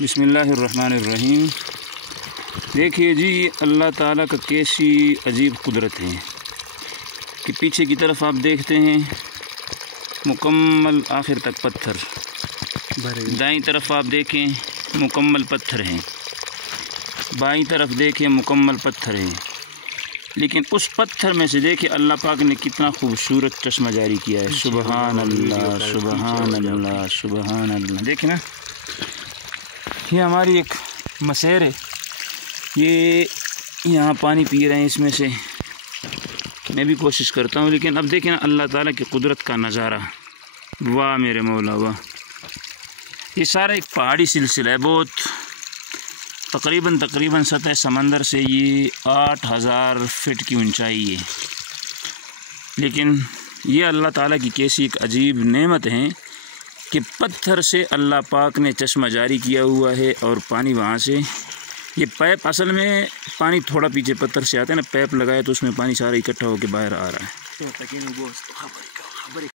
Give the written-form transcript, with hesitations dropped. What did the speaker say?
बिस्मिल्लाहिर्रहमानिर्रहीम। देखिए जी, अल्लाह ताला का कैसी अजीब कुदरत है कि पीछे की तरफ आप देखते हैं मुकम्मल आखिर तक पत्थर, दाईं तरफ आप देखें मुकम्मल पत्थर हैं, बाईं तरफ देखें मुकम्मल पत्थर हैं, लेकिन उस पत्थर में से देखिए अल्लाह पाक ने कितना खूबसूरत चश्मा जारी किया है। सुबहान अल्लाह, सुबहान अल्लाह, सुबहान अल्लाह। देखें ना, ये हमारी एक मसेर है, ये यहाँ पानी पी रहे हैं, इसमें से मैं भी कोशिश करता हूँ, लेकिन अब देखें ना अल्लाह ताला की कुदरत का नज़ारा। वाह मेरे मौला वाह। ये सारा एक पहाड़ी सिलसिला है, बहुत तकरीबन सतह समंदर से ये 8000 फीट की ऊंचाई है। लेकिन ये अल्लाह ताला की कैसी एक अजीब नेमत है कि पत्थर से अल्लाह पाक ने चश्मा जारी किया हुआ है और पानी वहाँ से, ये पैप असल में पानी थोड़ा पीछे पत्थर से आता है ना, पैप लगाया तो उसमें पानी सारा इकट्ठा होकर बाहर आ रहा है।